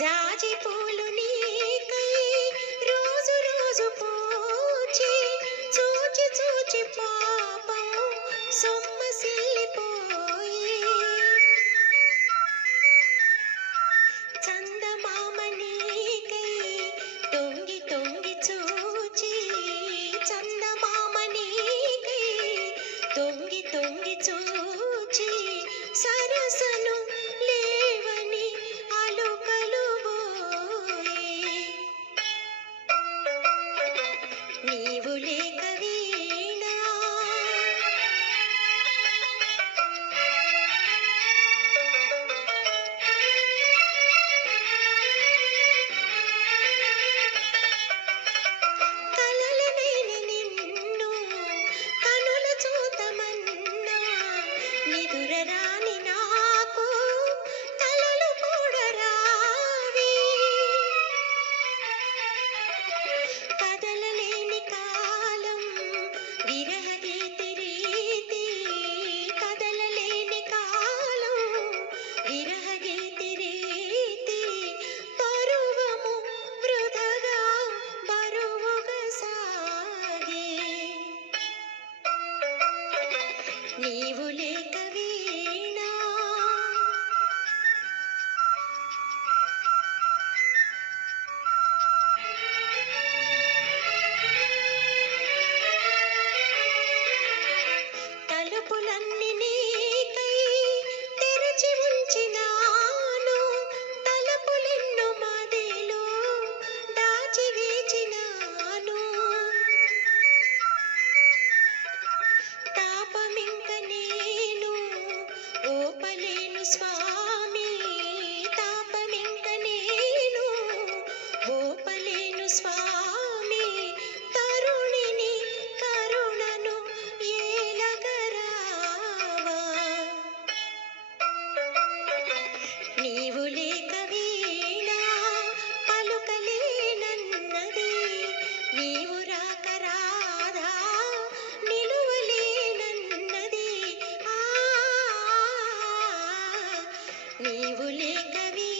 జాజి పూలు నీకై రోజు రోజు పూచి చూచి చూచి పాపం సొమ్మసిల్లిపోయి చందమామ నీకై తొంగి తొంగి చూచి చందమామ నీకై తొంగి తొంగి చూచి సరసను లేవని అలుకలు పోయి నీవు లేక వీణా కలలనైన నిన్ను కనుల చూతమన్నా నిదురరాని నాకు కలలు కూడరావి కదలలేని కాలం విరహగీతి రీతి కదలలేని కాలం విరహగీతి రీతి పరువము వృధగా బరువుగా సాగే నీవు లేక వీణా తలుపులన్నీ నీకై తెరచి ఉంచినాను తలుపులెన్నో మదిలో దాచి వేచినాను తాపమింక నేను ఓపలేను స్వామి తాపమింక నేను ఓపలేను స్వామి తరుణిని కరుణను ఏలగరావా నీవు లేక వీణా పలుకలేనన్నది నీవు రాక రాధా నిలువలేనన్నది నీవు లేక వీణా